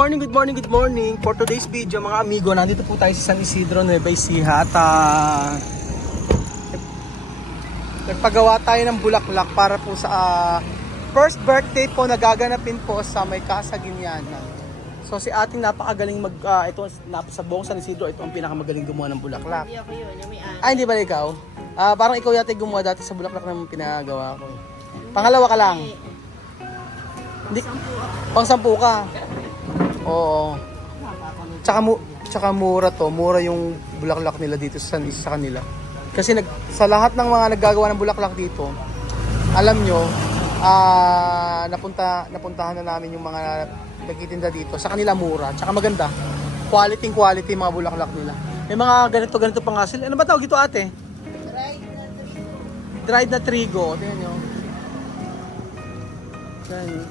morning, good morning, good morning. For today's video mga amigo, nandito po tayo sa San Isidro, Nueva Ecija at nagpagawa tayo ng bulaklak para po sa first birthday po na gaganapin po sa may Kasaginyanan. So si ating napakagaling ito sa buong San Isidro, ito ang pinakamagaling gumawa ng bulaklak. Hindi ako yun, yung may-ari. Ay, hindi ba ikaw? Parang ikaw yata yung gumawa dati sa bulaklak na pinagawa ko. Pangalawa ka lang. Hindi, pang-sampu ka. Oo. Tsaka mura to. Mura yung bulaklak nila dito sa kanila. Kasi sa lahat ng mga naggagawa ng bulaklak dito, alam nyo, napuntahan na namin yung mga nagtitinda dito. Sa kanila mura. Tsaka maganda. Quality mga bulaklak nila. May mga ganito pa nga sila. Ano ba tawag ito ate? Dried na trigo. Tingnan nyo. Yan.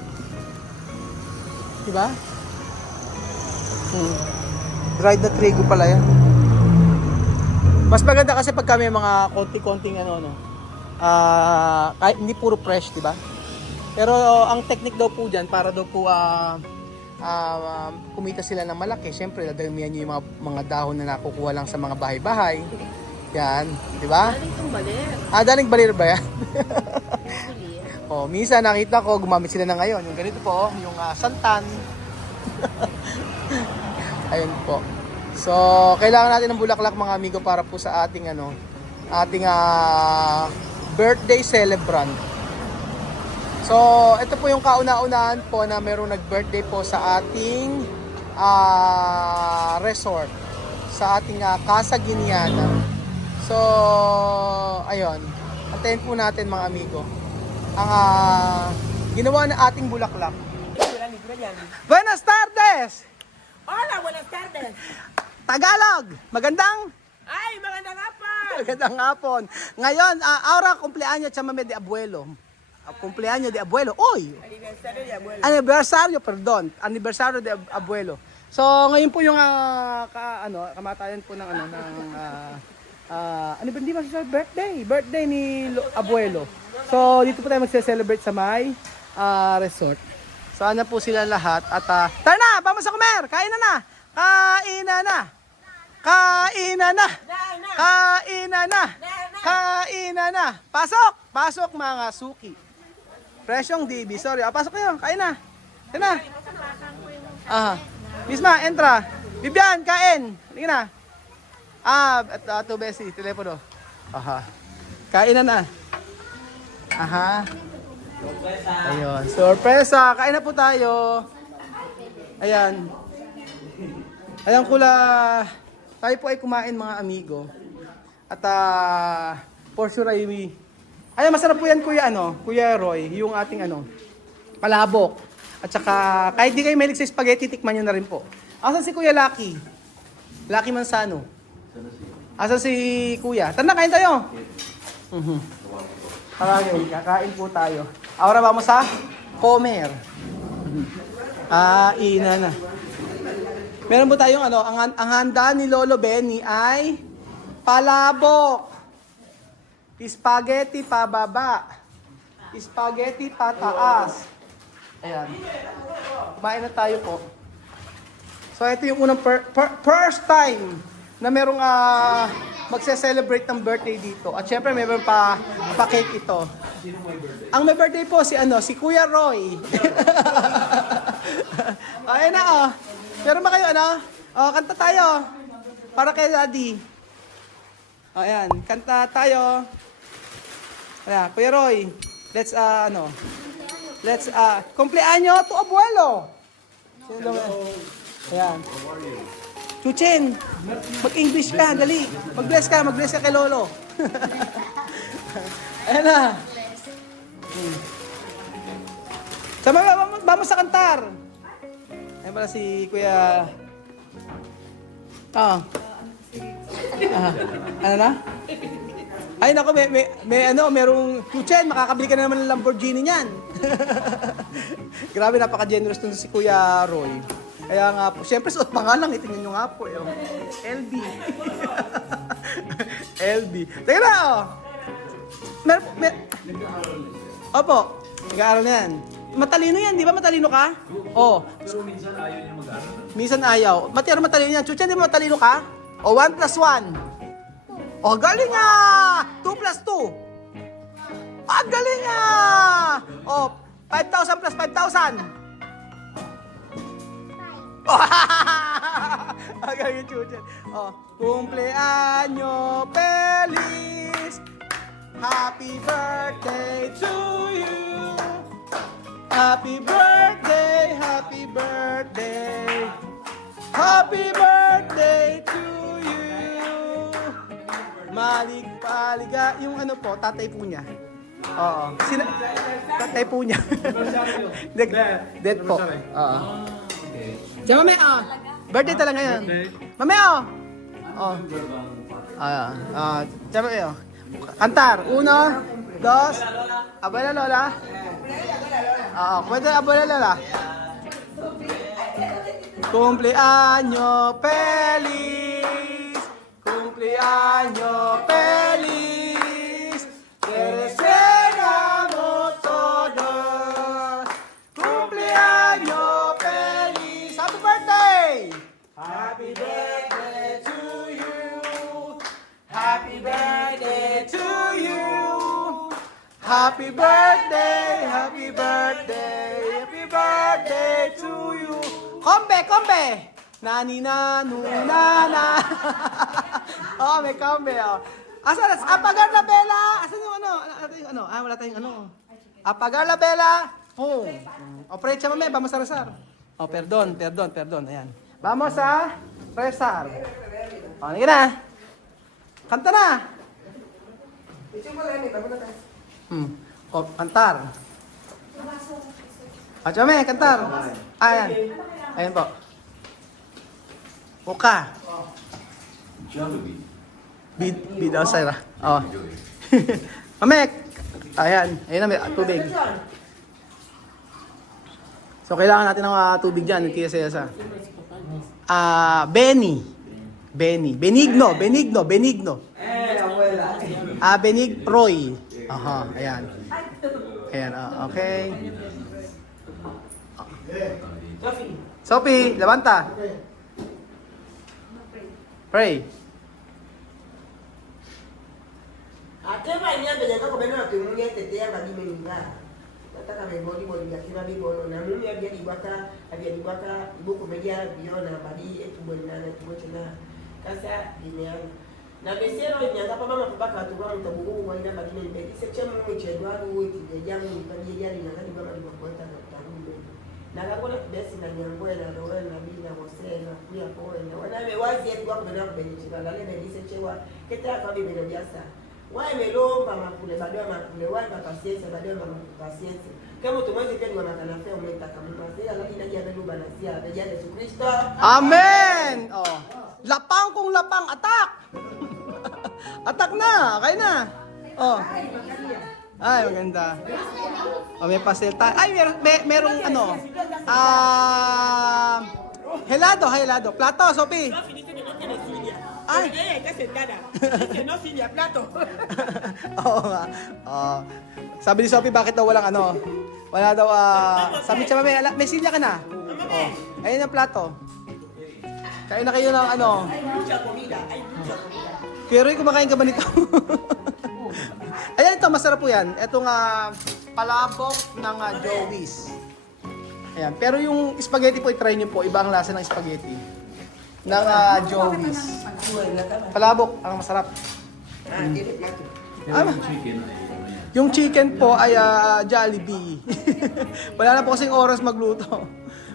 Diba? Dried na trigo pala yan. Mas maganda kasi pag kami mga konti-konting kahit hindi puro fresh, diba? Pero ang technique daw po dyan, para daw po kumita sila ng malaki. Siyempre, dadamihan nyo yung mga dahon na nakukuha lang sa mga bahay-bahay. Yan, diba? Daling itong balir. Daling balir ba yan? Minsan nakita ko, gumamit sila na ngayon. Yung ganito po, yung santan. Ayun po. So, kailangan natin ng bulaklak mga amigo para po sa ating birthday celebrant. So, ito po yung kauna-unahan po na merong nag-birthday po sa ating resort. Sa ating Kasaginyanan. So, ayun. Antayin po natin mga amigo. Ang ginawa na ating bulaklak. Buenas tardes! Hola, buenas tardes! Tagalog! Magandang Magandang hapon! Ngayon, ahora cumpleaños chama de abuelo. Cumpleaños de abuelo. Oy! Aniversario de abuelo. Aniversario de abuelo. So, ngayon po yung kamatayan po ng hindi ba siya birthday ni abuelo. So, dito po tayo magse-celebrate sa may resort. Sana po sila lahat at tara na, vamos a comer. Kainan na. Kainan na. Kainan na. Kainan na. Kainan na. Pasok. Pasok mga suki. Presyong DB. Sorry. Pasok kayo. Kain na. Kain na. Misma, entra. Bibian, kain. Halika na. Ito Bessie, telepono. Kain na. Ayun, sorpresa. Kain na po tayo. Ayan. Ayan tayo po ay kumain mga amigo. At for sure ay masarap po yan Kuya Roy, yung ating palabok. At saka kahit di kayo mahilig sa spaghetti, tikman nyo na rin po. Asan si Kuya Lucky? Lucky Manzano. Asan si Kuya? Tara na, kain tayo. Kakain po tayo. Ahora vamos a comer. Ina na. Meron po tayong ang handa ni Lolo Benny ay palabok. Spaghetti pababa. Spaghetti pataas. Ayan. Kumain na tayo po. So ito yung unang first time na merong magse-celebrate ng birthday dito. At syempre meron pa cake ito. Ang may birthday po si Kuya Roy. Ayan na Meron ba kayo kanta tayo. Para kay Daddy. Ayan, kanta tayo. Ayan, Kuya Roy. Let's cumpleaños to abuelo. Hello. Ayan. Chuchin, mag-English ka, dali. Mag-bless ka kay Lolo. Ayan na. Vamos sa kantar. Ayan pala si Kuya. Ano na? Ay nako, merong Chuchin, makakabili ka na naman ng Lamborghini niyan. Grabe, napaka-generous dun si Kuya Roy. Kaya nga po, siyempre suot pa nga lang, itingnan nyo nga po. LB. LB. Teka na, Opo, nag-aaral na yan. Matalino yan, di ba? Matalino ka? Oh. Pero minsan ayaw niya mag-aral. Minsan ayaw. Matira matalino yan. Chucha, di ba matalino ka? O, 1 plus 1. O, galing ah! 2 plus 2. Ah, galing ah! O, 5,000 plus 5,000. Oh, ang galing yung chucha. O, cumpleaños feliz. Happy birthday to you. Happy birthday, happy birthday. Happy birthday to you. Paliga, yung ano po, tatay po niya. Oo. Tatay po niya. Dead po. Oo. Diyan mami, oh. Birthday talaga yan. Mami, oh. Oh. Diyan mami, oh. Kantar. 1, 2. Abuela Lola. Oo, pwede abuela Lola. Cumpleaños feliz. Cumpleaños feliz. Te deseamos todos. Cumpleaños feliz. Happy birthday! Happy birthday to you. Happy birthday to you. Happy birthday, happy birthday, happy birthday to you. Kombe, kombe. Nani nanu nana. Oh, may kombe oh. Asan? Apagar la bela. Asan yung ano? Ano? Ah, wala tayong ano. Apagar la bela. Oh. O, precha mame, vamos a rezar. Oh, perdón. Ayan. Vamos a rezar. O, sige na. Kanta na. O, kantar. O, chame, kantar. Ayan. Ayan po. Uka. Bid daw sa'yo. O. Mamek. Ayan. Ayan na, may tubig. So, kailangan natin ng tubig dyan. Yung tiyasa-yasa. Benny. Benigno. Benig Proy. Aha, ayan. Ayan, okay. Sophie, levanta. Pray. Atema inyambe nyaka kubena tumunye tetea badime ninga. Nataka bebodi bodi yakira bibono na mumi abia dibaka ibuko media biona badi etubona na tubochena. Kasa dimeana. Na besero nyanga pa mama pabaka tuwa mtabugu wa ina badime mbedi seche mu chedwaru witi jamu nipadi yali na ngadi baba dibakweta na tarume. Na kagola besi na nyangwe na rowe na bina wosena kuya poe na wana me wazi yetu kwa kubena kubeni chibala le bedi seche wa keta kwa bibi na biasa. Why melomba makule baadaye makule why mapasiense baadaye mapasiense kama tumwezi pia ni makanafia umetaka mmasia lakini naji ameluba na sia ameja Yesu Kristo. Amen. Oh. Lapang kung lapang atak. Atak na, kaya na. Oh. Ay, maganda. Oh, may pastel tayo. Ay, merong ano. Helado. Plato, Sophie. Ay. Oo nga. Sabi ni Sophie, bakit daw walang ano? Wala daw, sabi siya, may silya ka na. Oh. Ayun ang plato. Kain na kayo ng ano. Pero kumakain ka ba nito? Ayan, ito, masarap po yan. Itong palabok ng Joey's. Ayan. Pero yung spaghetti po, i-try nyo po. Iba ang lasa ng spaghetti. Ng Joey's. Palabok, ang masarap. Yung chicken po ay Jollibee. Wala na po kasing oras magluto.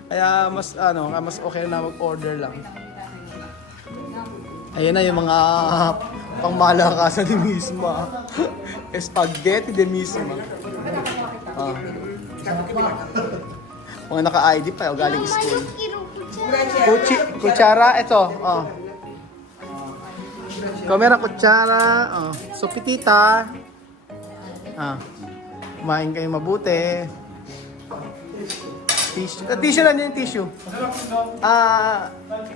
Kaya mas okay na mag-order lang. Ayan na yung mga pangmalakasan ni Misma. Spaghetti de Misma. Mga naka-ID pa, galing school. Kutsara, ito. Kamera, kutsara. So, pitita. Kumain kayo mabuti. Tissue. Tissue lang yung tissue.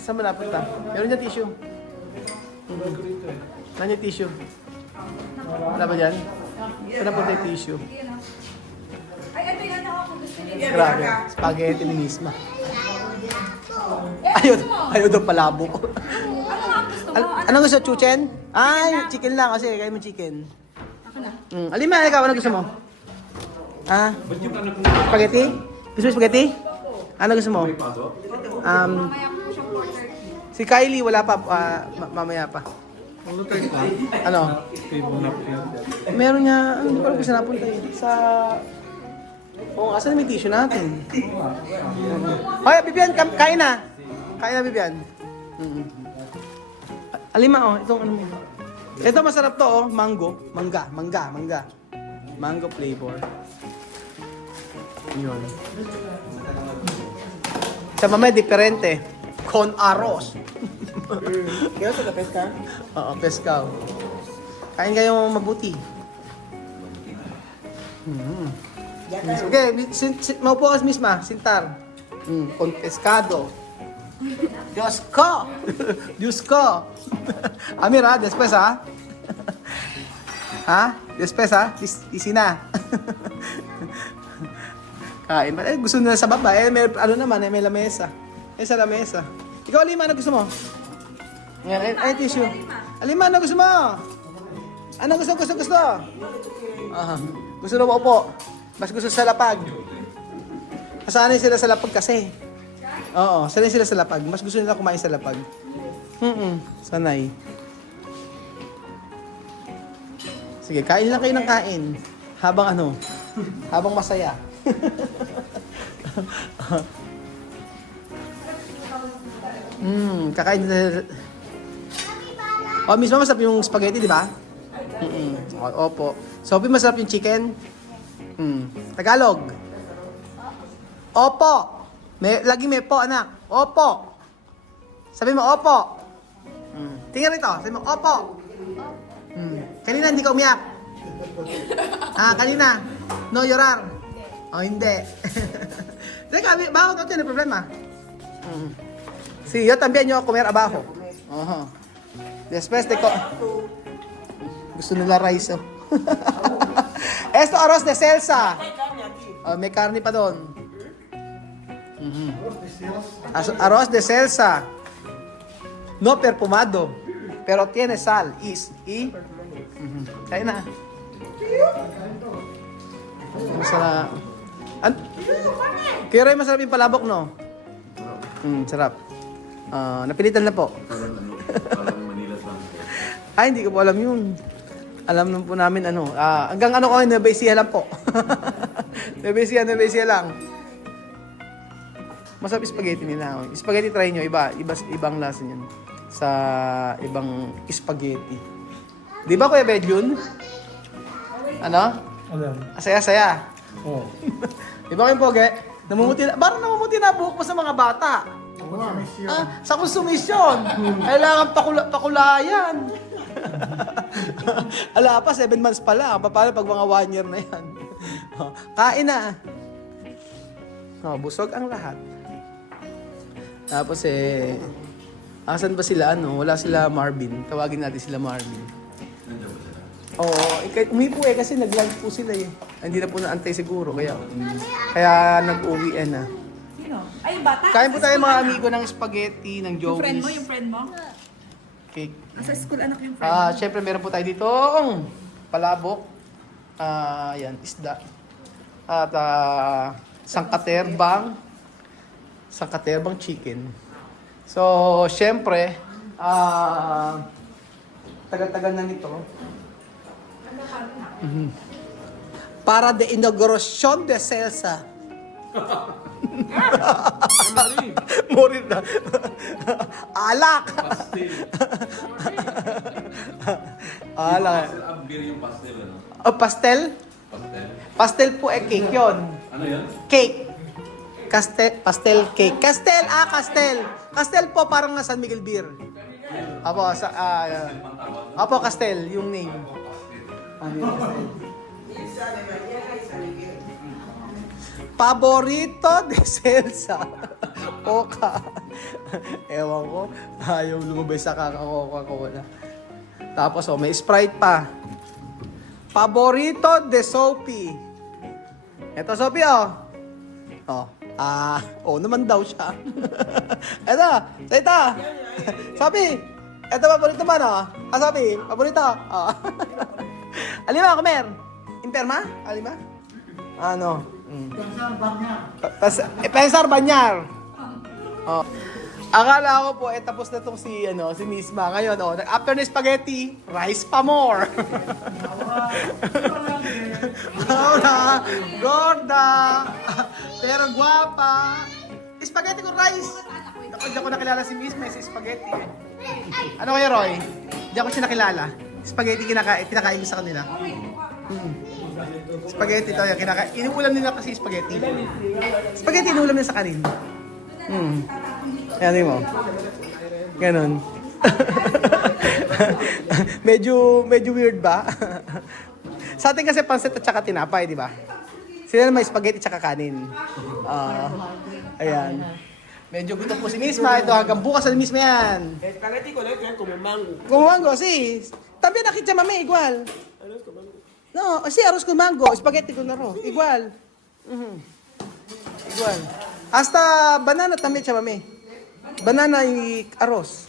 Saan mo napunta? Meron yung tissue. Nandiyan yung tissue. Wala ba dyan? Saan napunta yung tissue? Ay, ito yung ako gusto nila. Grabe. Spaghetti ni Misma. Ayaw daw palabok. Anong gusto? Chuchen? Ay, chicken lang kasi kayo mo chicken. Alima, ikaw, ano gusto mo? Ah, Ba't yung anak mo? spaghetti? Gusto mo spaghetti? Ano gusto mo? May pasok? Si Kylie, wala pa. Mamaya pa. Ano? Meron niya, hindi ko alam kung saan napunta eh. Sa... Oo, asan may tissue natin? Hoy, Bibian, kain na. Kain na, Bibian. Alima, oh, itong ano mo. Ito masarap to, oh. Mango. Mangga. Mango flavor. Yun. Sa mamaya, diferente. Con arroz. Kaya sa kapes ka? Oo, pescaw. Kain kayo mabuti. Okay, maupo ka misma, sintar. Con pescado. Diyos ko! Diyos ko! Amir ha, después ha? Ha? Después ha? Isi na. Kain ba? Gusto nila sa baba. May ano naman, may lamesa. Sa lamesa. Ikaw, Alima, ano gusto mo? Ay, tissue. Alima, ano gusto mo? Ano gusto? Aha. Gusto na upo. Mas gusto sa lapag. Sanay sila sa lapag kasi. Oo, sanay sila sa lapag. Mas gusto nila kumain sa lapag. Sanay. Sige, kain lang kayo ng kain. Habang masaya. Kakain na. Oh, mismo masarap yung spaghetti, di ba? Opo. Sophie, masarap yung chicken? Tagalog. Opo. Lagi may po, anak. Opo. Sabi mo, opo. Tingnan rito. Sabi mo, opo. Kanina hindi ka umiyak. Kanina. No, llorar. Oh, hindi. Teka, bakit ito yung problema? Sí, yo también yo a comer abajo. Después de gusto nila rice, oh. Esto arroz de salsa. May karne pa doon. Arroz de salsa. No perfumado, pero tiene sal. Kaya na. Masarap. Kaya rin masarap yung palabok, no? Sarap. Napilitan na po. Parang Manila lang. Ay, hindi ko po alam yun. Alam nun po namin hanggang Nueva Ecija lang po. Nueva Ecija lang. Masarap spaghetti nila. Spaghetti try nyo, ibang lasa yun. Sa ibang spaghetti. Di ba Kuya Bedjun? Ano? Saya-saya. Oo. Di ba kayong poge? Parang namumuti na buhok mo sa mga bata. Sa konsumisyon. Kailangan pakulayan. Ala pa, 7 months pa lang. Paano pag mga 1 year na yan? Kain na. Busog ang lahat. Tapos asan ba sila? Wala sila Marvin. Tawagin natin sila Marvin. Oo, umipo kasi nag-lunch po sila eh. Hindi na po naantay siguro, kaya nag-uwi na. Sino? Ay, yung bata? Kain po tayo mga amigo ng spaghetti, ng Joey's. Yung friend mo? Cake. Nasa school anak yung friend mo? Syempre meron po tayo ditong palabok. Yan, isda. At sangkaterbang chicken. So, syempre, tagal-tagal na nito. Para de inaugurasyon de salsa. Morir na. Alak. Pastel. Alak. Beer yung pastel, ano? Pastel? Pastel. Pastel po cake yon. Ano yan? Cake. Pastel cake. Castel. Castel po parang na San Miguel Beer. Apo, Castel yung name. Paborito de salsa. Coca. Ewan ko. Ayaw lumabay sa Coca-Cola. Tapos may Sprite pa. Paborito de Sophie. Ito Sophie Oh. Naman daw siya. Eto, ito. Sabi, eto paborito man, oh. Sabi, paborito. Oh. Alima, kumer. Interma? Alima? Ano? Pensar Banyar. Oh. Akala ko po, tapos na tong si Misma. Ngayon, after na spaghetti, rice pa more. Paula, gorda, pero guwapa. Spaghetti ko rice. Ako, di ako nakilala si Misma, si spaghetti. Ano kaya, Roy? Di ako siya nakilala. Spaghetti kinakain ko sa kanila. Spaghetti to, kinakain. Inuulam nila kasi spaghetti. Spaghetti inuulam nila sa kanin. Ayan mo. Ganon. medyo weird ba? Sa atin kasi pansit at saka tinapay, di ba? Sila na may spaghetti at saka kanin. Ayan. Medyo gutom po si Misma. Ito hanggang bukas na Misma yan. Spaghetti con leche como mango. Con mango, sí. También aquí chamame, igual. Arroz con mango. No, sí, arroz con mango. Spaghetti con arroz. Igual. Igual. Hasta banana también chamame. Banana y arroz.